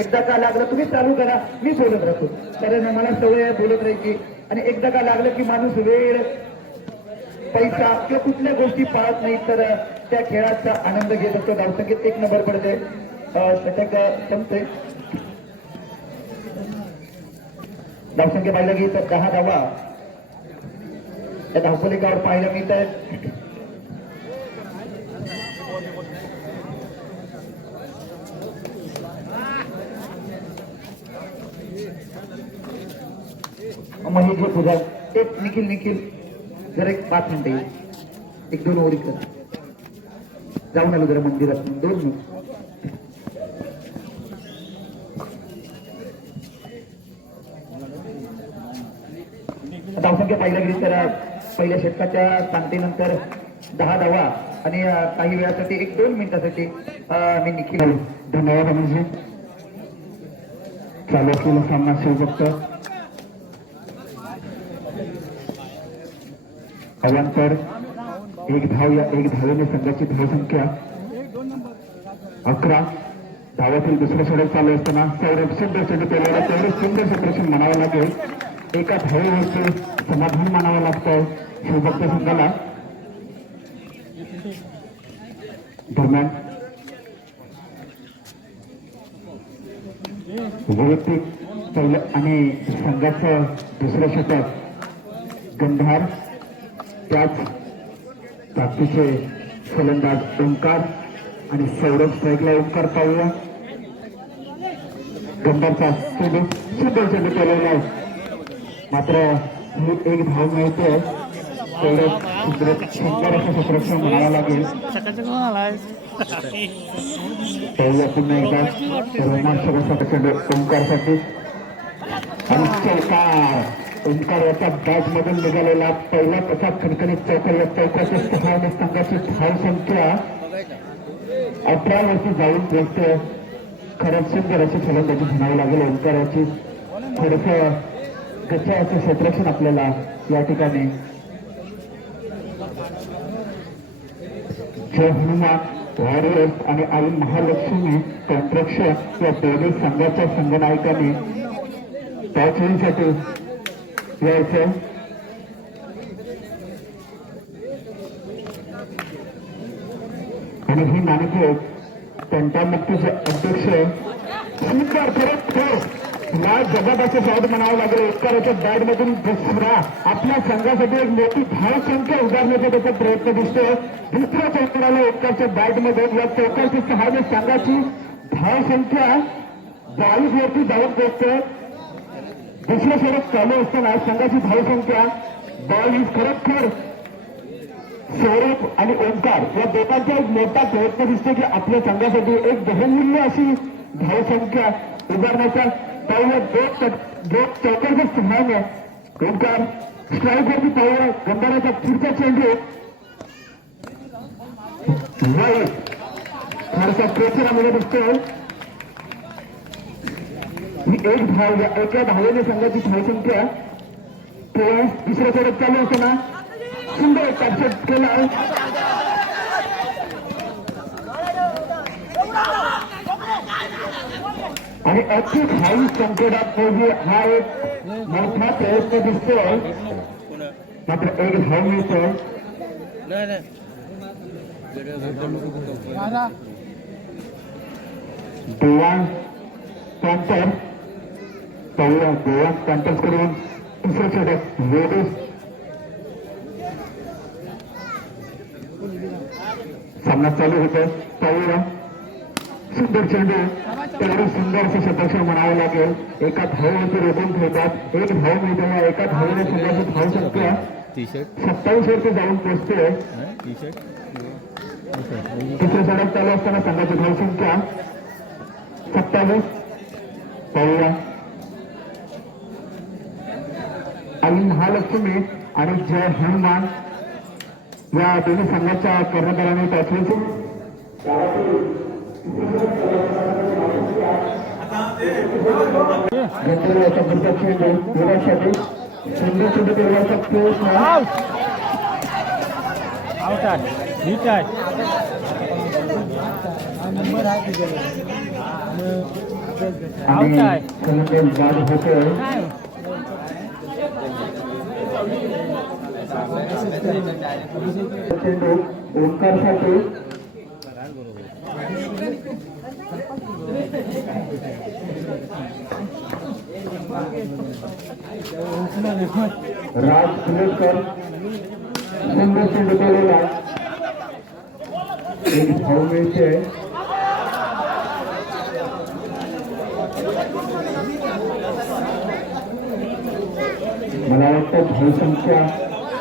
एकदा का लागलं तुम्ही चालू करा. मी बोलत राहतो. कारण मला सवय आहे बोलत राहायची. आणि एकदा का लागलं की माणूस वेळ पैसा किंवा कुठल्या गोष्टी पाळत नाही तर त्या खेळाचा आनंद घेत असतो. धावसंख्येत एक नंबर पडते षटक संपते धावसंख्या पाहिलं की तर दहा धावा. त्या धावपलिकावर पाहिलं मी तर महेश हे पूजा एक निखिल निखिल. जर एक पाच मिनिटं येईल एक दोन ओरी कर. जाऊन आलो जरा मंदिरात. दोन मिनिट. धावसंख्या पाहिल्या गेली तर पहिल्या षटकाच्या सांगतेनंतर दहा धावा. आणि काही वेळासाठी एक दोन मिनिटासाठी मी निखिल धन्यवाद अनिलजी चालू असलेला सामना शिवभक्त अवंतर एक धाव या एक धावेने संघाची धावसंख्या. अकरा धावातील दुसऱ्या षडक चालू असताना सौरभ सुंदर चेंडू पेलायला तेवढं सुंदर सप्रेशन म्हणावं लागेल. एका धावेवरती समाधान मानावं लागतं शिवभक्त संघाला. दरम्यान वैयक्तिक पहिलं आणि संघाचं दुसरं षटक गंधार त्याच ताकदीचे फलंदाज ओंकार आणि सौरभ स्ट्राईकला ओंकार पाहूया. गंधारचा चेंडू सुंदर चेंडू केलेला मात्र ही एक धाव मिळते. तेवढं सुंदर सुंदर असं क्षेत्रक्षण म्हणावं लागेल. पाहूया पुन्हा एकदा. रोमांचक ओंकारसाठी. आणि चौकार ओंकार याचा बॅट मधून निघालेला पहिला तसा खणखणीत चौकार या चौकाच्या सहाय्याने संघाची धाव संख्या. अठरा वर्षी जाऊन पोहोचते खरंच सुंदर अशी फलंदाजी म्हणावी लागेल. ओंकाराची थोडस गच्चाचं क्षेत्रक्षण आपल्याला या ठिकाणी. जय हनुमान वॉरियर्स आणि आई महालक्ष्मी कॉन्ट्रॅक्शन या दोन्ही संघाच्या संघनायकांनी टॉचविंगसाठी यायचं आणि ही नाणके तंटामुक्तीचे अध्यक्ष स्वीकार करत या जगाबाचे साईड म्हणावं लागेल. उत्तराच्या बॅट मधून दुसरा आपल्या संघासाठी एक मोठी धाव संख्या उभारण्याचा त्याचा प्रयत्न दिसतोय. दुसऱ्या चौकाला उत्तरच्या बॅटमध्ये या चौकाची सहाव्या संघाची धाव संख्या बावीस वरती जाऊन पोहोचते दुसरं षटक चालू असताना संघाची धावसंख्या बावीस खरोखर सौरभ आणि ओंकार या दोघांचा एक मोठा प्रयत्न दिसतो की आपल्या संघासाठी एक बहुमूल्य अशी धावसंख्या उभारण्याचा पाहूया दोन दोन चौकाच्या सहाय्याने ओंकार स्ट्राईकवरती पाहूया गंधाराचा पुढचा चेंडू. नाही थोडासा प्रेक्षणामध्ये दिसतोय. एक धाव एका धावेने संघाची धावसंख्या तेवीस दुसऱ्या षटक चालू असताना सुंदर कॅप्चर केला. आणि अति हाई संकटात पोहोचली. हा एक मोठा प्रयत्न दिसतोय. मात्र एक धाव मिळतोय. नाही नाही. देवान पॅन्टर पाहूया देवान पॅन्टर्सकडून षटक लेडीज सामना चालू होतो पाहूया सुंदर चेंडू तेवढं सुंदर असं शतक्षण म्हणावं लागेल एका धावेवरती रोखून ठेवतात एक धाव मिळतो एका धावेने संघाची धाव संख्या सत्तावीस वरती जाऊन पोहोचते टी सडक चालू असताना संघाची धावसंख्या सत्तावीस. पाहूया. आई महालक्ष्मी आणि जय हनुमान या दोन्ही संघाच्या कर्णधारांनी टाचवीचे गंधर्व याचा पुढचा आउट आहे. आहे हा आणि आउट आहे सलग बाद होतोय काय चेंडू ओंकारसाठी. राज कुलेकर चेंडू केलेला एक धाव मिळते मला वाटतं धावसंख्या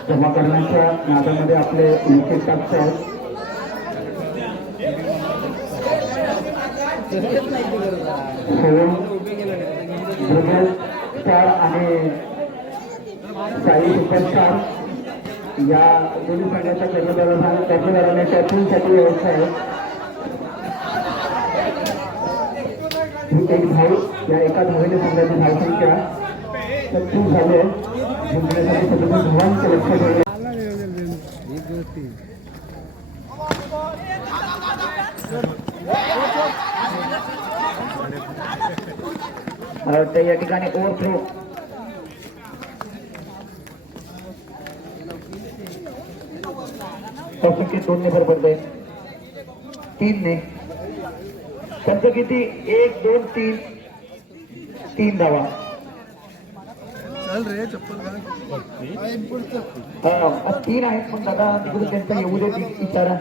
जमा करण्याच्या नादामध्ये आपले सोहम ब्रिगेड स्टार आणि साई सुपरस्टार या दोन्ही संघाच्या कर्मचाऱ्यांना कर्मचाऱ्यांना टॅपिंगसाठी व्यवस्था आहे ही एक धाव या एका धावेने संघाची धावसंख्या छत्तीस झाले. जिंकण्यासाठी सतत धावांचे लक्ष ठेवले मला वाटतं या ठिकाणी ओव्हरथ्रो संख्येत दोनने भर पडतंय तीनने संच किती एक दोन तीन। तीन धावा हा, तीन आहेत पण दादा तिकडून त्यांचा येऊ देत इशारा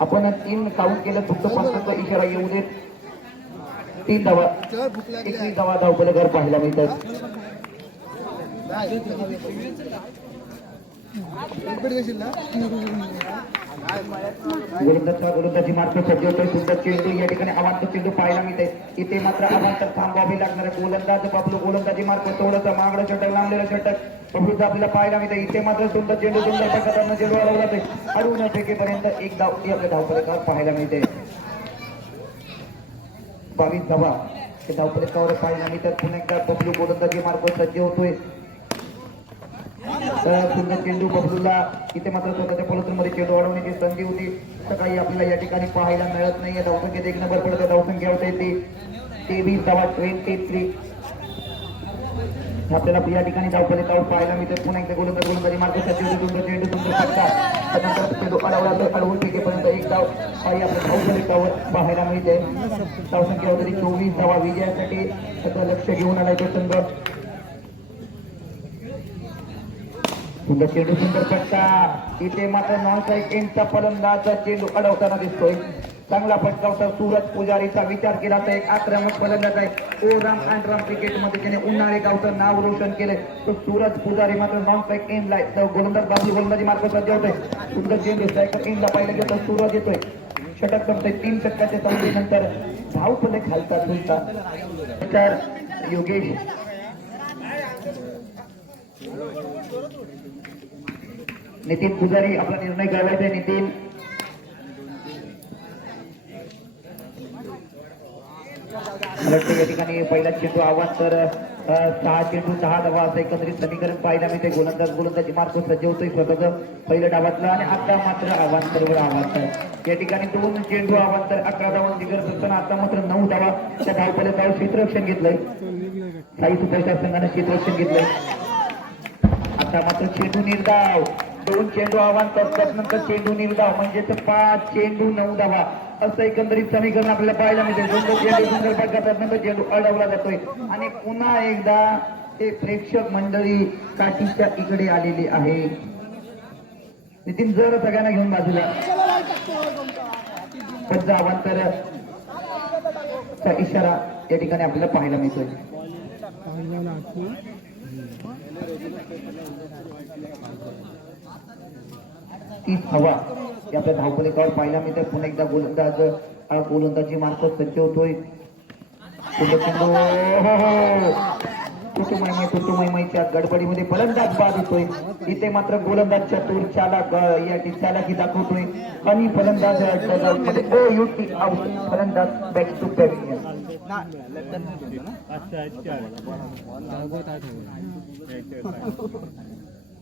आपण तीन काउंट केलं फक्त पंचांचा इशारा येऊ देत तीन धावा एकवीस धावा धावपलेकर पाहायला मिळतात गोलंदाजचा गोलंदाजी मार्ग सज्ज होतोय सुंदर चेंडू या ठिकाणी अवांतर चेंडू पाहायला मिळते इथे मात्र अवांतर थांबवावी लागणार आहे. गोलंदाज बाबलो गोलंदाजी मार्ग थोडंसं मागडं षटक लांबलेलं षटक बघूच आपल्याला पाहायला मिळते इथे मात्र सुंदर चेंडू सुंदर प्रकारानं चेंडू अडवला जाते अडवून फेकेपर्यंत एक धाव आपल्या धावपलकावर पाहायला मिळते बावीस धावा. ते पाहायला मिळतात पुन्हा एकदा बबलू गोलंदाजी मार्ग सज्ज होतोय. सुंदर चेंडू बबलूला इथे मात्र स्वतःच्या पलतूनमध्ये चेंडू अडवण्याची संधी होती. सकाळी आपल्याला या ठिकाणी पाहायला मिळत नाही. धावसंख्येत एक नंबर पडतं धावसंख्या होते ती तेवीस धावा ट्वेंटी थ्री आपल्याला या ठिकाणी धावपले धाव पाहायला मिळते पुन्हा एकदा गोलंदाज गोलंदाजी मार्ग सचिव सुंदर चेंडू तुमचा फटका. त्यानंतर चेंडू अडवला तर अडवून फेकेपर्यंत एक धाव. काही आपल्या धावपले धावर पाहायला मिळते. धावसंख्या होती चोवीस धावा. विजयासाठी सगळं लक्ष घेऊन आलाय तो संघ. सुंदर चेंडू सुंदर फटका? इथे मात्र नॉन स्ट्राईक फलंदाजचा चेंडू अडवताना दिसतोय. चांगला फटकावता सूरज पुजारीचा विचार केला तर एक आक्रमक फलंदाज आहे. ओ राम अँड राम क्रिकेटमध्ये त्याने उन्हाळे गावचं नाव रोशन केलंय. तो सूरज पुजारी मात्र नॉन स्ट्राईक एंडला आहे. तर गोलंदाज बाजू गोलंदाजी मार्ग सध्या होतोय. सुंदर चेंडू स्ट्रायकर एंडला पाहिलं गेलं तर सूरज येतोय. षटक करतोय. तीन षटकाच्या संपलेनंतर धाव खालता खालतात तर योगेश. नितीन पुजारी आपला निर्णय करायचा नितीन. या ठिकाणी पहिला चेंडू आव्हान तर सहा चेंडू दहा धावा असं एकंदरीत समीकरण पाहिलं मी ते गोलंदाज गोलंदाजी मार्ग सज्ज होतोय स्वतःच पहिलं डावातलं आणि आता मात्र आव्हांतरवर आव्हांतर या ठिकाणी दोन चेंडू आव्हांतर अकरा धावा दिगरत असताना आता मात्र नऊ धावा त्या धावपले धाव क्षेत्ररक्षण घेतलंय. साई सुपरस्टार संघानं क्षेत्ररक्षण घेतलंय. आता मात्र चेंडू निर्धाव. दोन चेंडू आव्हान करतात. नंतर चेंडू निर्धाव म्हणजे ते पाच चेंडू नऊ धावा असं एकंदरीत समीकरण आपल्याला पाहायला मिळते. सुंदर चेंडू सुंदर करतात नंतर चेंडू अडवला जातोय. आणि पुन्हा एकदा ते प्रेक्षक मंडळी काठीच्या इकडे आलेली आहे. नितीन जर सगळ्यांना घेऊन बाजूला. पद्धत अवांतर चा इशारा या ठिकाणी आपल्याला पाहायला मिळतोय. तीस हवा हे आपल्या धावपलिकावर पाहायला मिळते पुन्हा एकदा गोलंदाज हा गोलंदाजी मार्फत सज्ज होतोय गडबडीमध्ये फलंदाज बाद होतोय इथे मात्र गोलंदाज चतुर चालक या चालाकी दाखवतोय आणि फलंदाजमध्ये ओ यू टी आउट फलंदाज बॅक टू बॅक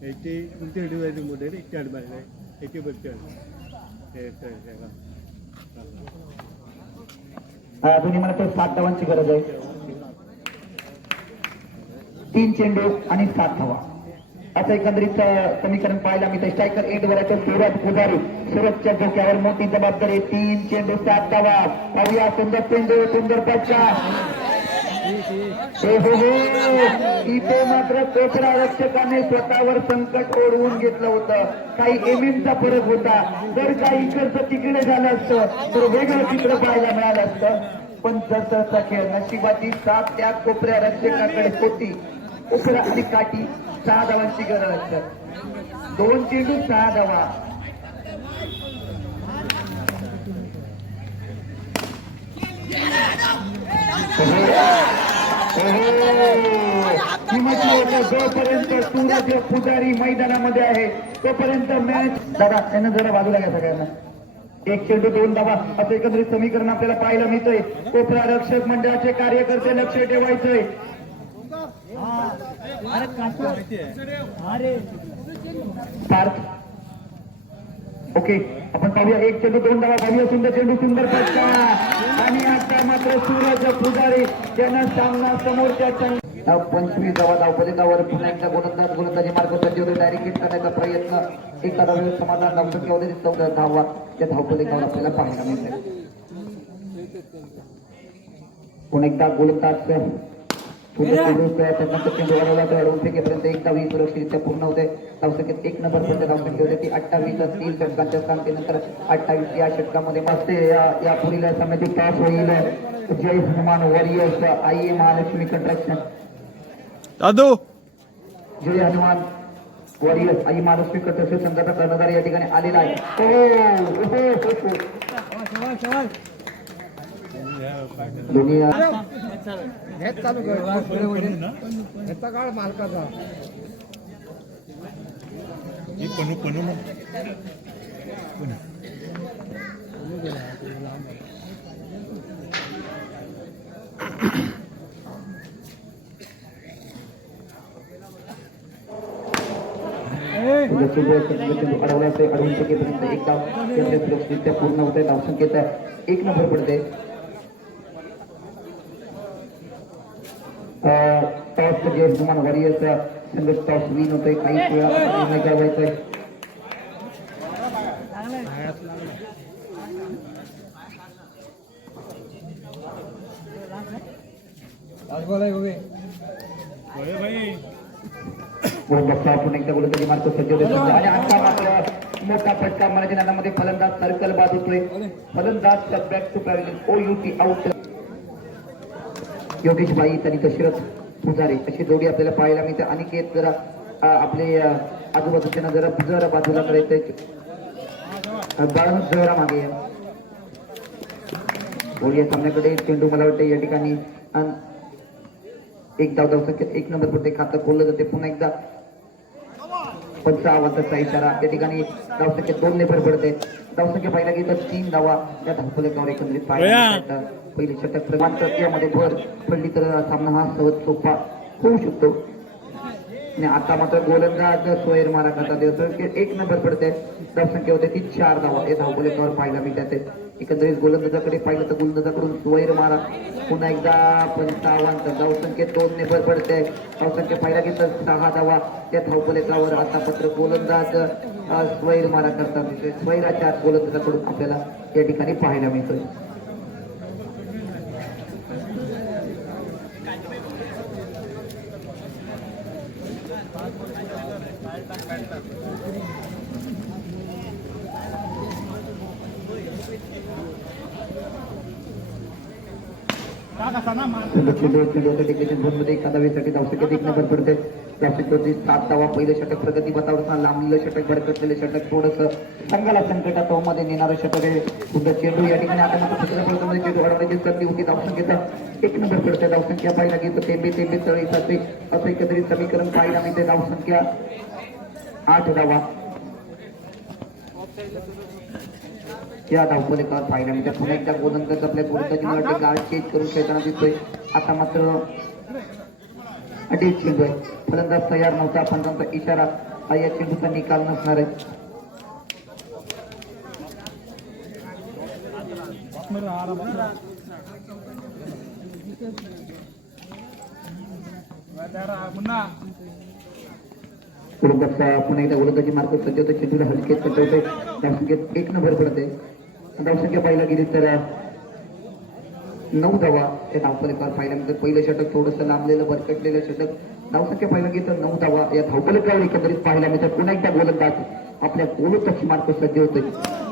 याची तुमच्या मध्ये दोन्ही मला तर सात धावांची गरज आहे. तीन चेंडू आणि सात धावा. असं एकंदरीत अं, समीकरण पाहायला मिळतं स्ट्रायकर एट वर सुरत पुजारी. सुरतच्या धोक्यावर मोठी जबाबदारी तीन चेंडू सात धावा. पाहूया सुंदर चेंडू सुंदर पक्षा इथे मात्र कोपरा रक्षकाने स्वतःवर संकट ओढवून घेतलं होतं. काही एमएमचा फरक होता. जर काही इकडचं तिकडे झालं असतं तर वेगळं चित्र पाहायला मिळालं असतं. पण जसं खेळ नशिबाची साथ त्या कोपऱ्या रक्षकाकडे होती कोपरा आणि काठी सहा धावांची गरज असतं. दोन चेंडू सहा धावा. Yeah! जोपर्यंत सूरज पुजारी मैदानामध्ये आहे. तोपर्यंत मॅच दादा त्यांना जरा बाजूला घ्या सगळ्यांना एक चेंडू दोन धावा असं एकंदरीत समीकरण आपल्याला पाहायला मिळतंय कोपरा रक्षक मंडळाचे कार्यकर्ते लक्ष ठेवायचंय ओके. आपण पाहूया एक चेंडू दोन डावा पाहूया सुंदर चेंडू सुंदर फटका. आणि आता मात्र सूरज पुजारी त्यांना सामना समोरच्या धाव पंचवीस धावा धावफलकावर पुन्हा एकदा गोलंदाज गोलंदाजी मार्ग सज्ज डायरेक्ट हिट करण्याचा प्रयत्न एका वेळ समाधान धावसंख्येमध्ये चौदा धावा त्या धावफलकावर आपल्याला पाहायला मिळते पुन्हा एकदा गोलंदाज फेकेपर्यंत एक धावी सुरक्षितरित्या पूर्ण होते। धावसंख्येत एक नंबर पर्यंत धावसंख्या होते। ती अठ्ठावीस तीन षटकांच्या सांगतेनंतर अठ्ठावीस या षटकामध्ये मस्त या या पुढील सामन्याची टॉस होईल जय हनुमान वॉरियर्स आई महालक्ष्मी कंस्ट्रक्शन दादू। जय हनुमान वॉरियर्स आई महालक्ष्मी कंस्ट्रक्शन संघाचा कर्णधार या ठिकाणी आलेला आहे। हो, हो, चालू हो. काळ मालकाचा पनू अडवून शकेपर्यंत एक पूर्ण होते धावसंख्येत एक नंबर पडते आपण एकदा गोलंदाजी मारतो सज्ज होते संघ. आणि आता मात्र मोठा फटका मराठी नादामध्ये फलंदाज सर्कल बाद होतोय फलंदाज back to pavilion O U T out Yogesh बाई आणि दशरथ पुजारी. अशी जोडी आपल्याला पाहायला मिळते. अनिकेत जरा आपले अ, आजूबाजूच्या जरा जरा बाजूला करायचंय बाळून जरा मागे या. सामन्याकडे. चेंडू मला वाटतं या ठिकाणी एक धाव धाव संख्येत एक नंबर पडते खातं खोललं जाते. पुन्हा एकदा पंचावन्नचा इशारा. या ठिकाणी धावसंख्येत दोन नेबर पडते. धावसंख्या पाहिला गेली तर तीन धावा. त्या धावफलकावर एकंदरीत मिळतात. पहिले षटक प्रमाण यामध्ये भर पडली तर सामना हा सहज सोपा होऊ शकतो. आणि आता मात्र गोलंदाज सोयर मारा करतात धावसंख्येत एक नंबर पडते. धावसंख्या होते. ती चार धावा. हे धावफलकावर पाहायला मिळतात. एकंदरीत गोलंदाजाकडे पाहिलं तर गोलंदाजाकडून वैर मारा. पुन्हा एकदा पंचावन्न धावसंख्येत दोन भर पडते. धावसंख्या पाहिला की तर सहा धावा. त्या धावफलकावर आता पत्र गोलंदाज स्वैर मारा करतात. स्वैराच्या गोलंदाजाकडून आपल्याला या ठिकाणी पाहायला मिळतोय. चेंडू चेंडू डेडिकेशन झोन एखादा वेळेसाठी धावसंख्येत एक नंबर पडते धावसंख्येवरती सात धावा पहिलं षटक प्रगती बतावर लांबलेलं षटक भरकटलेलं षटक थोडस संघाला संकटात मध्ये नेणारं षटक आहे. सुद्धा चेंडू या ठिकाणी आता म्हणजे चेंडू अडवण्याची संधी होती. धावसंख्येचा एक नंबर पडते धावसंख्या पाहिला गेली तेंबे तेंबे तळी साचे असं एकत्रित समीकरण पाहिलं मी ते धावसंख्या आठ धावा या धावपलेकावर पाहायला मिळते पुन्हा एकदा गोलंदाज आपल्या गोलंदाजी मला गार्ड चेंज करून खेळताना दिसतोय. आता मात्र अडीच चेंडू आहे फलंदाज तयार नव्हता. पण त्यांचा इशारा हा या चेंडूचा निकाल नसणार आहे. पुन्हा एकदा गोलंदाजी मार्ग सध्या होतं. चेंडूला हलकेत पटवते धावसंख्येत एक नंबर पडत आहे धावसंख्या पाहायला गेली तर नऊ धावा त्या धावफलकावर पाहिल्यानंतर पहिलं षटक थोडंसं लांबलेलं भरकटलेलं षटक. धावसंख्या पाहिलं गेली तर नऊ धावा या धावफलकावर एकंदरीत पाहायला मिळतात. पुन्हा एकदा गोलंदाज आपल्या गोलंदाजी मार्फत सज्ज होतोय.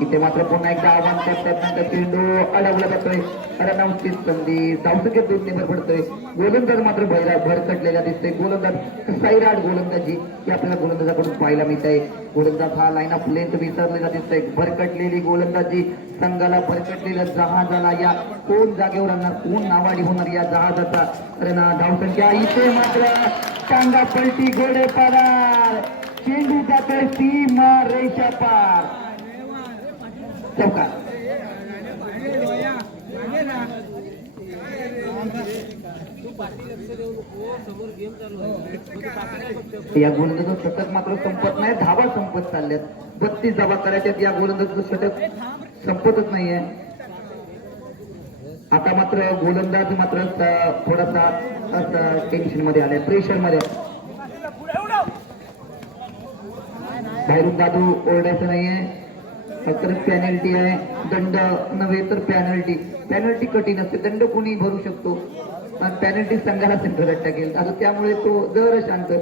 इथे मात्र पुन्हा एकदा आव्हान करतात चेंडू अडवला जातोय रनआउटची संधी. धावसंख्या दोन निभर पडतोय गोलंदाज मात्र भैरा भरकटलेला दिसतोय. गोलंदाज सैराट गोलंदाजी ही आपल्याला गोलंदाजाकडून पाहायला मिळत आहे गोलंदाज हा लाईन ऑफ लेंथ विसरलेला दिसतोय. भरकटलेली गोलंदाजी संघाला भरकटलेल्या जहाजाला या कोण जागेवर आणणार? कोण नावाडी होणार या जहाजाचा? कारण धावसंख्या इथे मात्र टांगा पलटी घोडे पार चेंडू जातोय सीमा रेषा पार. चौकार या गोलंदाज षटक मात्र संपत नाही धावा संपत चालल्यात. बत्तीस धावा करायच्यात या गोलंदाजचं षटक संपतच नाहीये. आता मात्र गोलंदाज मात्र थोडासा टेन्शनमध्ये आलाय प्रेशरमध्ये बाहेरून दादू ओरडायचं नाहीये. तर पॅनल्टी आहे. दंड नव्हे तर पॅनल्टी पॅनल्टी कठीण असते. दंड कोणी भरू शकतो. पॅनल्टी संघाला सेंटरला टाकेल आता त्यामुळे तो जर शांत.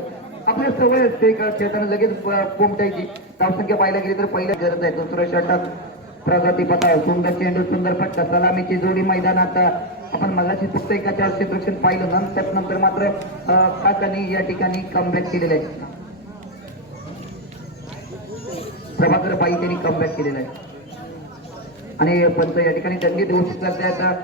आपल्या सवय असते का? खेळताना लगेच कोमटायची. धावसंख्या पाहायला गेली तर पहिल्या गरज आहे दुसऱ्या षटक प्रगती पथा सुंदर चेंडू सुंदर पट्टा सलामीची जोडी मैदानात आपण मगाशी फक्त चार शेतकर्शन पाहिलं नंतर नंतर मात्र काकांनी या ठिकाणी कमबॅक केलेलं आहे प्रभाकर बाई त्यांनी कमबॅक केलेला आहे. आणि पंत या ठिकाणी दंडी घोषित आता